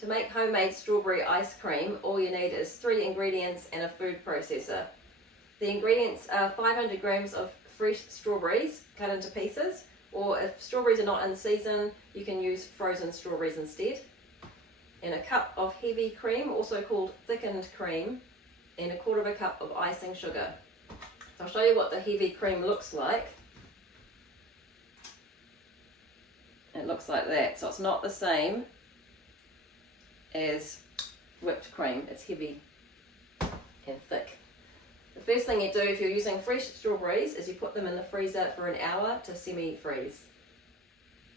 To make homemade strawberry ice cream, all you need is 3 ingredients and a food processor. The ingredients are 500 grams of fresh strawberries cut into pieces, or if strawberries are not in season, you can use frozen strawberries instead. And a cup of heavy cream, also called thickened cream, and 1/4 cup of icing sugar. So I'll show you what the heavy cream looks like. It looks like that, so it's not the same as whipped cream. It's heavy and thick. The first thing you do if you're using fresh strawberries is you put them in the freezer for an hour to semi-freeze.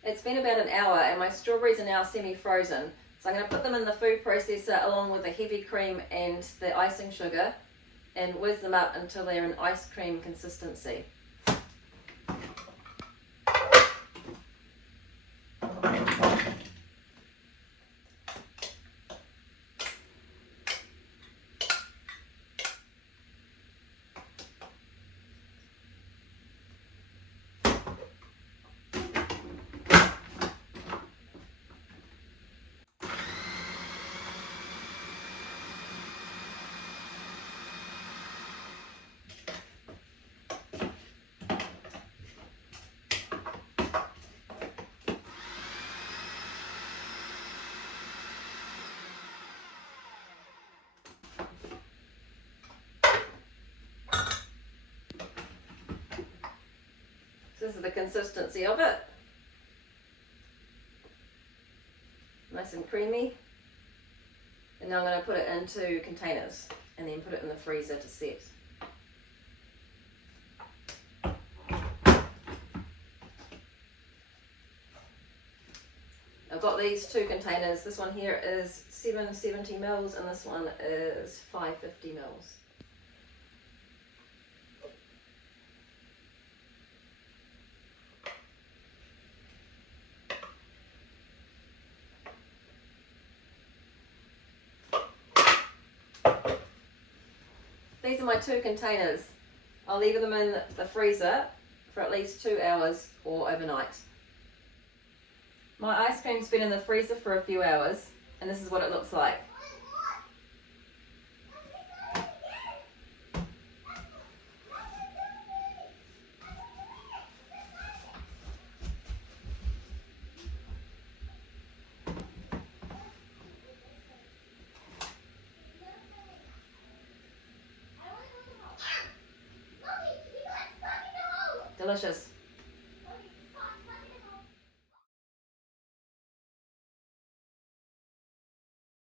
It's been about an hour and my strawberries are now semi-frozen. So I'm going to put them in the food processor along with the heavy cream and the icing sugar and whiz them up until they're an ice cream consistency. This is the consistency of it. Nice and creamy. And now I'm going to put it into containers and then put it in the freezer to set. I've got these 2 containers. This one here is 770 mils and this one is 550 mils. These are my 2 containers. I'll leave them in the freezer for at least 2 hours or overnight. My ice cream's been in the freezer for a few hours and this is what it looks like. Delicious.